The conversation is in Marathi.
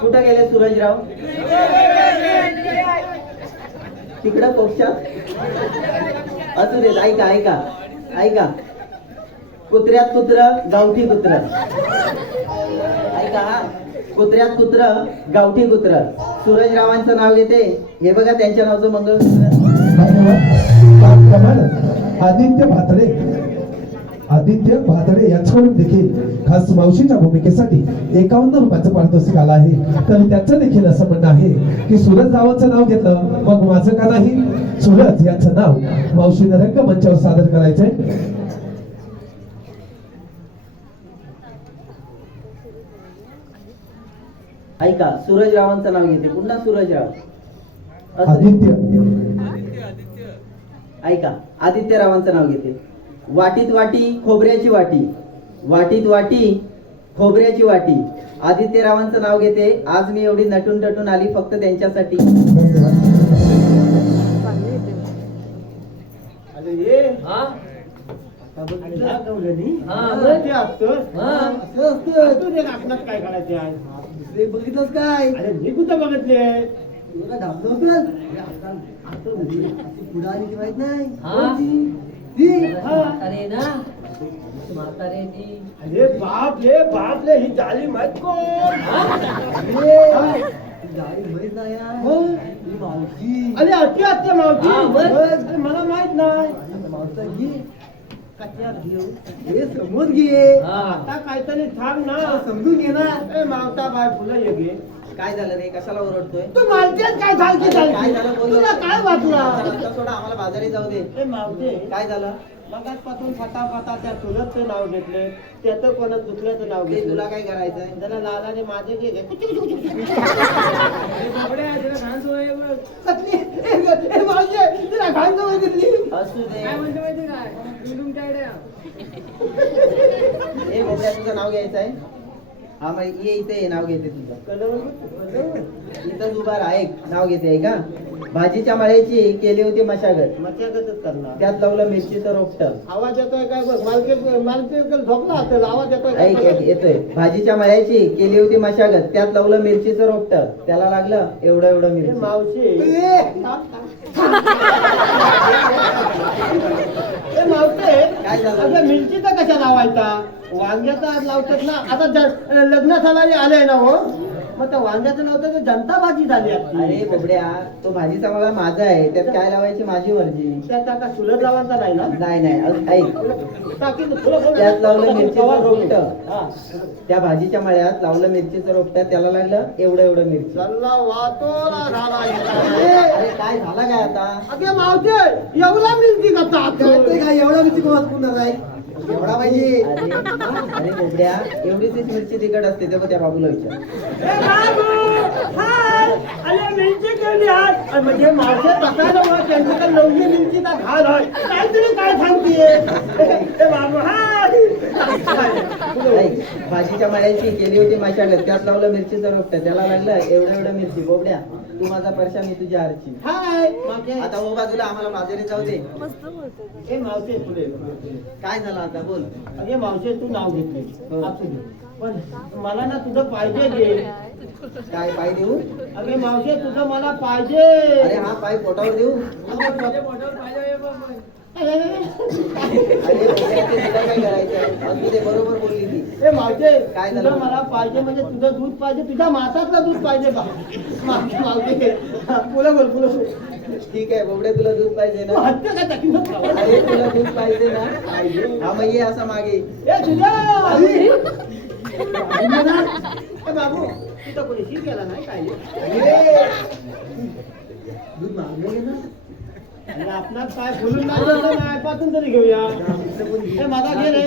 कुठं गेले सूरजराव? तिकडं पोक्षात असू देत. ऐका ऐका ऐका, कुत्र्यात कुत्र गावठी कुत्र. ऐका हा, कुत्र्यात कुत्र गावठी कुत्र. सूरजरावांचं नाव घेते. हे बघा त्यांच्या नावाचं मंगळसूत्र. आदित्य भातडे यांच्याकडून देखील खास मावशीच्या भूमिकेसाठी 51 रुपयाचं पारितोषिक आलं आहे. तर त्याचं देखील असं म्हणणं आहे की सूरज रावांचं नाव घेतलं मग माझं का नाही. सूरज यांचं नाव मावशीने रंगमंचावर सादर करायचंय. ऐका, सूरजरावांचं नाव घेते. पुन्हा सूरजराव. आदित्य. ऐका, आदित्यरावांचं नाव घेते. वाटीत वाटी खोबऱ्याची वाटी, वाटीत वाटी खोबऱ्याची वाटी. आदित्यरावांचं नाव घेते. आज मी एवढी नटून टटून आली फक्त त्यांच्यासाठी. काय करायचे आहे? बघितलंच काय? अरे मी कुठं बघितले? पुढे आली की माहित नाही. अरे ना म्हातारे ती. अरे बाप रे ही झाली माहित कोण? माहित नाही यार. मावशी. अरे अत्या मावशी. अरे मला माहित नाही. मावशी हे समोर घे. आता काहीतरी थांब ना. समजून घे ना. ए मावता बाय फुलं ये घे. काय झालं रे? कशाला ओरडतोय? तू मालतेच काय झालती काय झालं बोल. तुला काय वाटलं? रस्ता सोडा, आम्हाला बाजारी जाऊ दे. ए मावते काय झालं? मगाचपासून फटाफटा त्या चुलतचं नाव घेतले, त्याचं कोणा दुसऱ्याचं नाव ते घेतलं. तुला काय करायचंय? जरा लालाने माझे घे घे. असू दे. ए बोबड्या, तुझं नाव घ्यायचंय? हा मग ये इथे, नाव घेते तुझं. इथंच उभा राहा. ऐक, नाव घेते. आहे का? भाजीच्या मळ्याची केली होती मशागत, मशागतच करणार. त्यात लावलं मिरचीचं रोपट. आवाज येतोय काय बघ. मालके झोपला असेल. आवाज येतोय ऐक ऐक, येतोय. भाजीच्या मळ्याची केली होती मशागत, त्यात लावलं मिरचीचं रोपट. त्याला लागलं एवढं एवढं मिरची. मावशी मावते काय झालं? अगं मिरचीचा कशा लावायचा? वांग्याचा लावतात ना. आता लग्नाला आले ना हो, मग त्या वांग्याचं लावतात तर जनता भाजी झाली आपली. अरे बोबड्या, तो भाजीचा मला माझा आहे, त्यात काय लावायची माझी मर्जी. त्यात आता चुलत लावायचा नाही ना. नाही नाही, ऐक. त्यात लावलं मिरचीचं रोपट. त्या भाजीच्या मळ्यात लावलं मिरचीचं रोपट, त्याला लागलं एवढं एवढं मिरची. चल्ला वाटोला झाला. अरे काय झाला काय आता? अगे मावते एवढा मिरची का? एवढा मिरची कोणाच आहे? एवढा पाहिजे. अरे बोबड्या, एवढीच मिरची तिखट असते. तेव्हा त्या बाबूला विचार. मिरची केली आहे म्हणजे माझे बसायला मला त्यांच्या लवली मिरचीचा घाल आहे. काहीतरी काय सांगते बाबू. भाजीच्या मळ्याची केली होती मशागत, त्यात लावलं मिरचीचं रोपट, त्याला लागलं एवढं एवढं मिरची. बोबड्या, तू माझा परशा, मी तुझी आरची. आता हो बाजूला, आम्हाला बाजारी जाऊ दे. हे मावशे पुढे काय झालं आता बोल. अगे मावशे तू नाव घेतले हो. पण मला ना तुझं पाहिजे घे. काय पाय देऊ? अगे मावशे तुझं मला पाहिजे. अरे हा पाय पोटावर देऊ? अरे बोबड्या, ते तुला काय करायचं? असू दे, बरोबर बोलली ती. ए मावशे काय तुझं झालं? मला पाहिजे म्हणजे तुझं दूध पाहिजे. तुझ्या मातातलं दूध पाहिजे बा. मावशे बोला बोल बोल. ठीक आहे बोबड्या, तुला दूध पाहिजे ना? हत्या काय टाकी नको. अरे तुला दूध पाहिजे ना? हा मग ये असा मागे. ए तुझ्या बाबू तिथं कोणी शीर केला नाही काय? दूध मागले ना? आपणात काय बोलून नाही पासून तरी घेऊया. माझा घे रे.